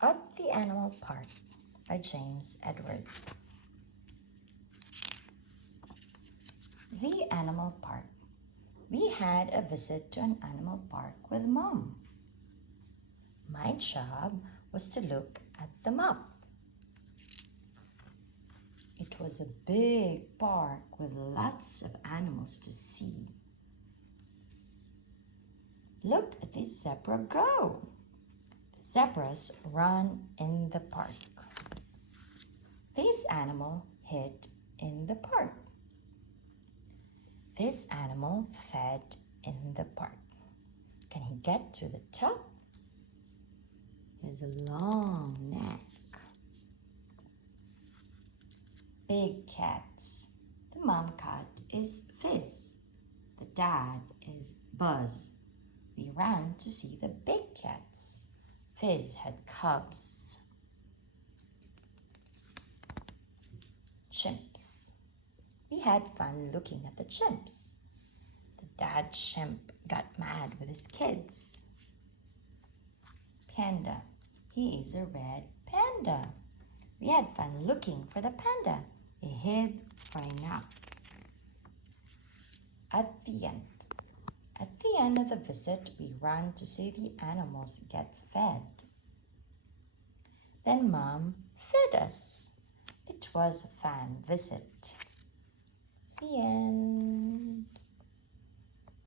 At the Animal Park by James Edward. The Animal Park. We had a visit to an animal park with Mom. My job was to look at the map. It was a big park with lots of animals to see. Look at the zebra go. The zebras run in the park. This animal hid in the park. This animal fed in the park. Can he get to the top? He has a long neck. Big cats. The mom cat is Fizz. The dad is Buzz. We ran to see the big cats. Fizz had cubs. Chimps. We had fun looking at the chimps. The dad chimp got mad with his kids. Panda. He is a red panda. We had fun looking for the panda. He hid for a nap. At the end of the visit, we ran to see the animals get fed. Then Mom fed us. It was a fun visit. The end.